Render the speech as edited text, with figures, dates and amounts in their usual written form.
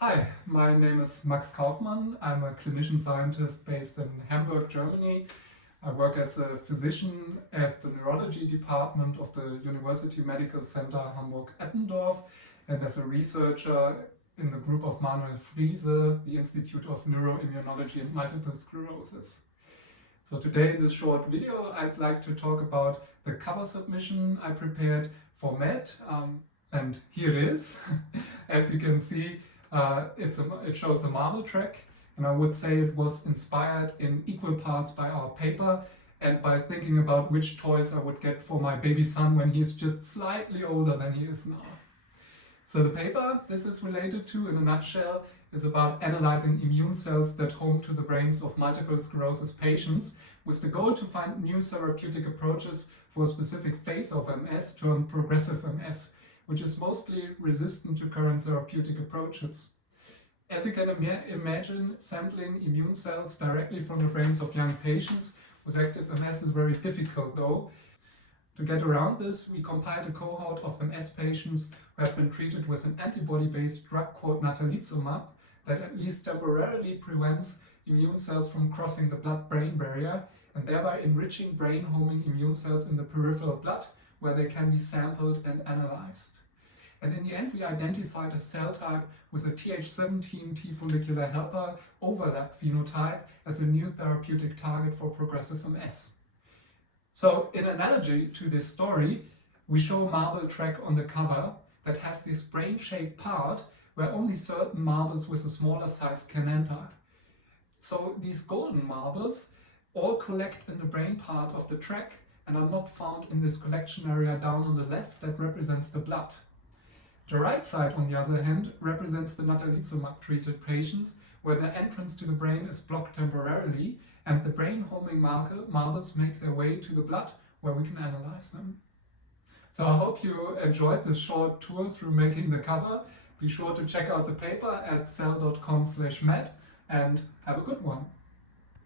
Hi, my name is Max Kaufmann. I'm a clinician scientist based in Hamburg, Germany. I work as a physician at the neurology department of the University Medical Center Hamburg-Eppendorf and as a researcher in the group of Manuel Friese, the Institute of Neuroimmunologie and Multiple Sclerosis. So today in this short video I'd like to talk about the cover submission I prepared for MED, and here it is. As you can see, it shows a marble track, and I would say it was inspired in equal parts by our paper and by thinking about which toys I would get for my baby son when he's just slightly older than he is now. So the paper this is related to, in a nutshell, is about analyzing immune cells that home to the brains of multiple sclerosis patients with the goal to find new therapeutic approaches for a specific phase of MS termed progressive MS, which is mostly resistant to current therapeutic approaches. As you can imagine, sampling immune cells directly from the brains of young patients with active MS is very difficult though. To get around this, we compiled a cohort of MS patients who have been treated with an antibody-based drug called natalizumab that at least temporarily prevents immune cells from crossing the blood-brain barrier and thereby enriching brain-homing immune cells in the peripheral blood, where they can be sampled and analyzed. And in the end, we identified a cell type with a Th17 T follicular helper overlap phenotype as a new therapeutic target for progressive MS. So in analogy to this story, we show a marble track on the cover that has this brain-shaped part where only certain marbles with a smaller size can enter. So these golden marbles all collect in the brain part of the track and are not found in this collection area down on the left that represents the blood. The right side, on the other hand, represents the natalizumab treated patients where the entrance to the brain is blocked temporarily and the brain homing marbles make their way to the blood where we can analyze them. So I hope you enjoyed this short tour through making the cover. Be sure to check out the paper at cell.com/med and have a good one.